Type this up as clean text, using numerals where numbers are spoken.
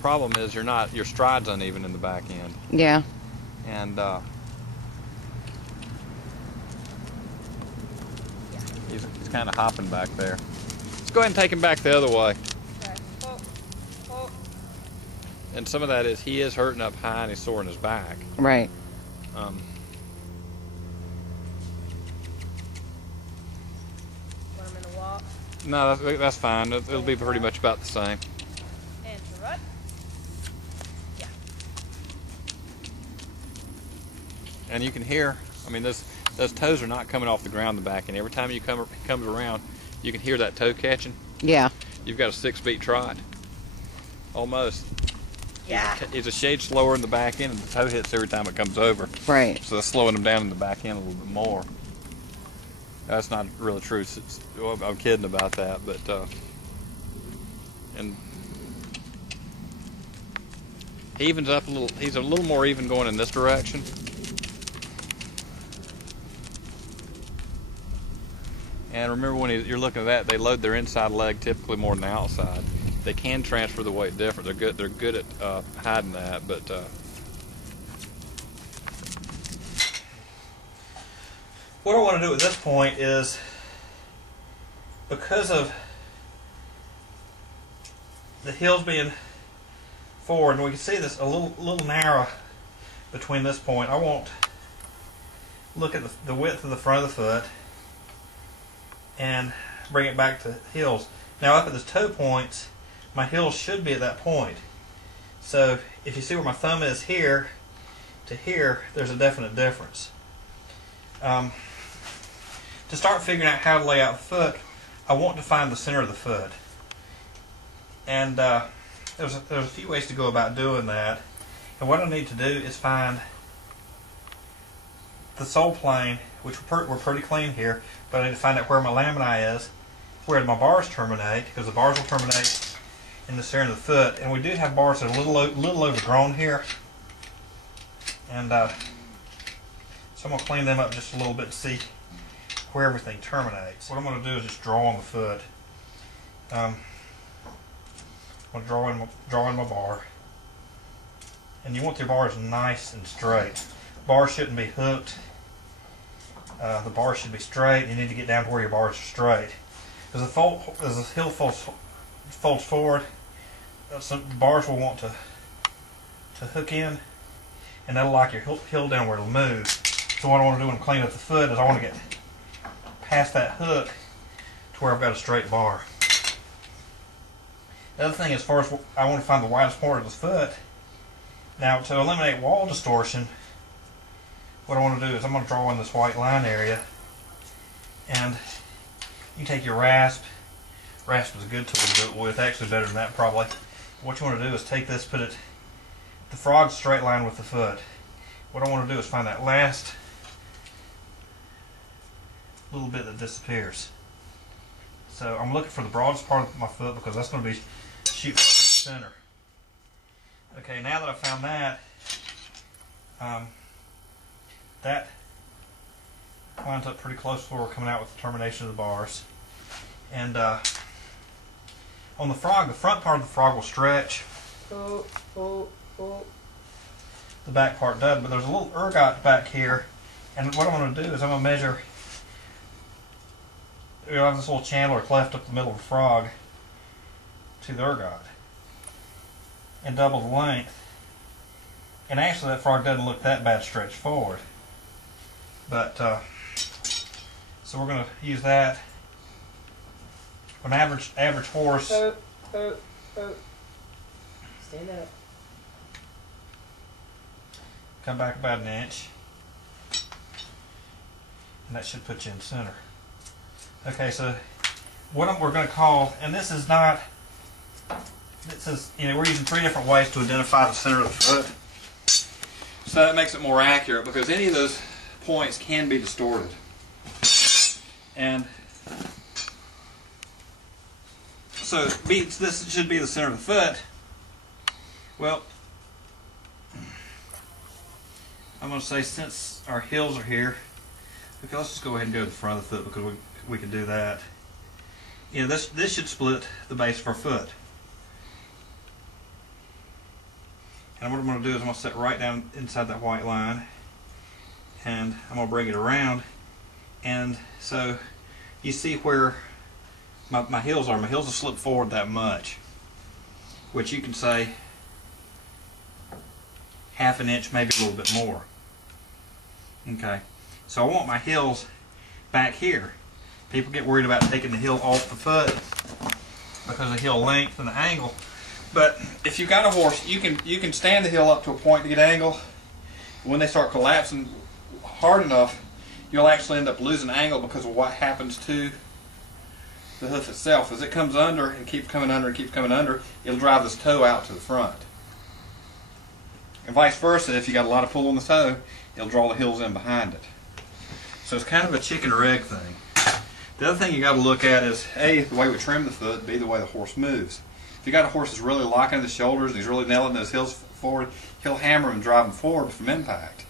Problem is your stride's uneven in the back end. Yeah. And he's kind of hopping back there. Let's go ahead and take him back the other way. Okay. Oh. And some of that is he is hurting up high and he's sore in his back. Right. Want him in the walk? No, that's fine. It'll be pretty much about the same. And strut. Yeah. And you can hear, I mean, those toes are not coming off the ground in the back, and every time he comes around, you can hear that toe catching. Yeah. You've got a 6-beat trot. Almost. Yeah. He's a shade slower in the back end, and the toe hits every time it comes over. Right. So that's slowing him down in the back end a little bit more. That's not really true. Well, I'm kidding about that, but and he evens up a little. He's a little more even going in this direction. And remember, when you're looking at that, they load their inside leg typically more than the outside. They can transfer the weight different. They're good at hiding that, but what I want to do at this point is, because of the heels being forward, and we can see this a little narrow between this point, I won't look at the width of the front of the foot and bring it back to heels. Now up at the toe points, my heels should be at that point. So if you see where my thumb is here to here, there's a definite difference. To start figuring out how to lay out the foot, I want to find the center of the foot. And there's a few ways to go about doing that. And what I need to do is find the sole plane, which we're pretty clean here, but I need to find out where my lamini is, where my bars terminate, because the bars will terminate in the center of the foot. And we do have bars that are a little overgrown here. And so I'm going to clean them up just a little bit to see where everything terminates. What I'm going to do is just draw on the foot. I'm going to draw in my bar. And you want your bars nice and straight. Bars shouldn't be hooked. The bar should be straight. You need to get down to where your bars are straight. As the heel folds forward, some bars will want to hook in, and that'll lock your heel down where it'll move. So what I want to do when I'm cleaning up the foot is I want to get past that hook to where I've got a straight bar. The other thing, as far as I want to find the widest part of the foot, now to eliminate wall distortion, what I want to do is I'm going to draw in this white line area, and you take your rasp. Rasp is a good tool to do it with, actually better than that probably. What you want to do is take this, put it the frog's straight line with the foot. What I want to do is find that last little bit that disappears. So I'm looking for the broadest part of my foot because that's going to be shooting to the center. Okay, now that I've found that, that lines up pretty close to where we're coming out with the termination of the bars. And on the frog, the front part of the frog will stretch. The back part does, but there's a little ergot back here. And what I'm going to do is I'm going to measure. We have this little channel or cleft up the middle of the frog to the ergot, and double the length. And actually, that frog doesn't look that bad stretched forward. But so we're going to use that. An average horse. Stand up. Come back about an inch, and that should put you in center. Okay, so what we're going to call, and this is not. This is, we're using 3 different ways to identify the center of the foot. So that makes it more accurate because any of those points can be distorted. And so this should be the center of the foot. Well, I'm going to say since our heels are here, okay, let's just go ahead and go to the front of the foot because we can do that. This should split the base of our foot. And what I'm going to do is I'm going to sit right down inside that white line, and I'm going to bring it around. And so you see where my heels are. My heels will slip forward that much, which you can say half an inch, maybe a little bit more. Okay, so I want my heels back here. People get worried about taking the heel off the foot because of heel length and the angle. But if you've got a horse, you can stand the heel up to a point to get angle. When they start collapsing hard enough, you'll actually end up losing angle because of what happens to the hoof itself. As it comes under and keeps coming under and keeps coming under, it'll drive this toe out to the front. And vice versa, if you got a lot of pull on the toe, it'll draw the heels in behind it. So it's kind of a chicken or egg thing. The other thing you got to look at is, A, the way we trim the foot, B, the way the horse moves. If you got a horse that's really locking the shoulders and he's really nailing those heels forward, he'll hammer them and drive them forward from impact.